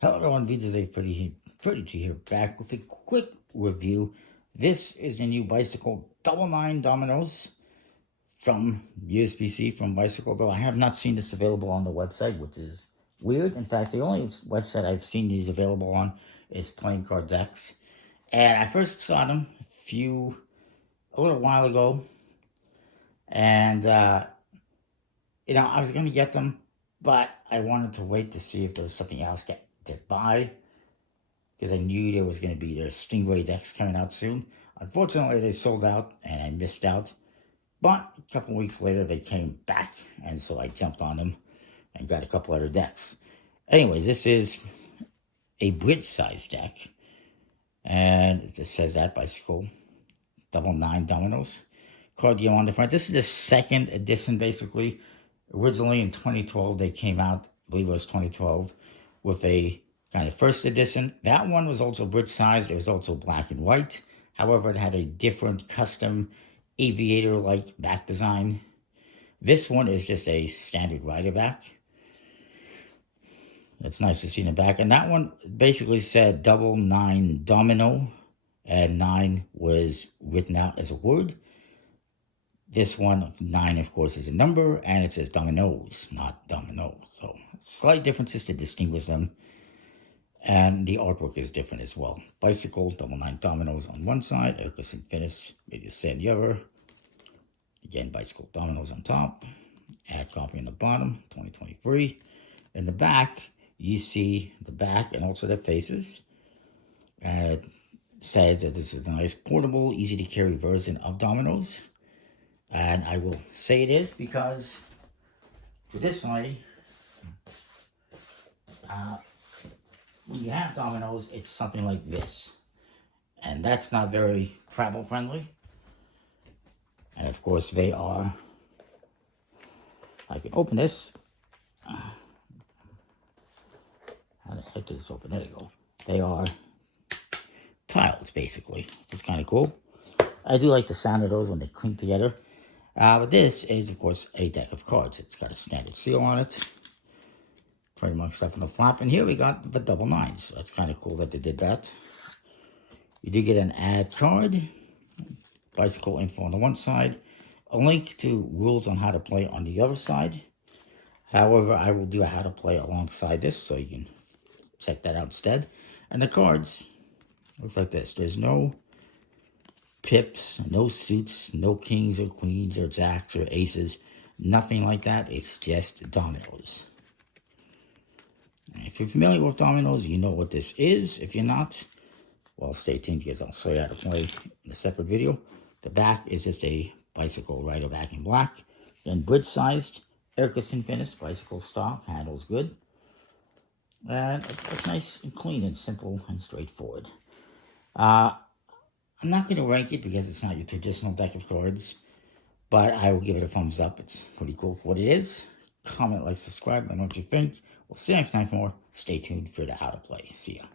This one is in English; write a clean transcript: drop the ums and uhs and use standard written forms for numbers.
Hello everyone, VJ pretty here back with a quick review. This is the new bicycle Double Nine Dominoes from USPCC from Bicycle Go. I have not seen this available on the website, which is weird. In fact, the only website I've seen these available on is Playing Cards X. And I first saw them a little while ago. And, I was going to get them, but I wanted to wait to see if there was something else to buy, because I knew there was going to be their Stingray decks coming out soon. Unfortunately, they sold out and I missed out. But a couple weeks later, they came back, and so I jumped on them and got a couple other decks. Anyways, this is a bridge-sized deck, and it just says that bicycle Double Nine Dominoes. Card deal on the front. This is the second edition, basically. Originally in 2012, they came out, I believe it was 2012, with a kind of first edition. That one was also bridge sized. It was also black and white. However, it had a different custom aviator-like back design. This one is just a standard rider back. It's nice to see in the back. And that one basically said Double Nine Domino, and 9 was written out as a word. This one, 9, of course, is a number, and it says Dominoes, not Domino. So, slight differences to distinguish them. And the artwork is different as well. Bicycle, Double Nine Dominoes on one side, Ercus and Finis, maybe the same the other. Again, Bicycle Dominoes on top. Ad copy on the bottom, 2023. In the back, you see the back and also the faces. And it says that this is a nice portable, easy to carry version of Dominoes. And I will say it is because traditionally, when you have Dominoes, it's something like this. And that's not very travel friendly. And of course they are, I can open this. How the heck did this open? There you go. They are tiles, basically. It's kind of cool. I do like the sound of those when they clink together. But this is, of course, a deck of cards. It's got a standard seal on it. Pretty much stuff in the flap. And here we got the Double Nines. That's kind of cool that they did that. You do get an ad card. Bicycle info on the one side. A link to rules on how to play on the other side. However, I will do a how to play alongside this, so you can check that out instead. And the cards look like this. There's no pips, no suits, no kings or queens or jacks or aces, nothing like that. It's just dominoes. And if you're familiar with dominoes, you know what this is. If you're not, well, stay tuned because I'll show you how to play in a separate video. The back is just a bicycle rider back in black. Then bridge-sized, Ercus and Finis, bicycle stock, handles good. And it's nice and clean and simple and straightforward. I'm not going to rank it because it's not your traditional deck of cards, but I will give it a thumbs up. It's pretty cool for what it is. Comment, like, subscribe, and what you think. We'll see you next time for more. Stay tuned for the how to play. See ya.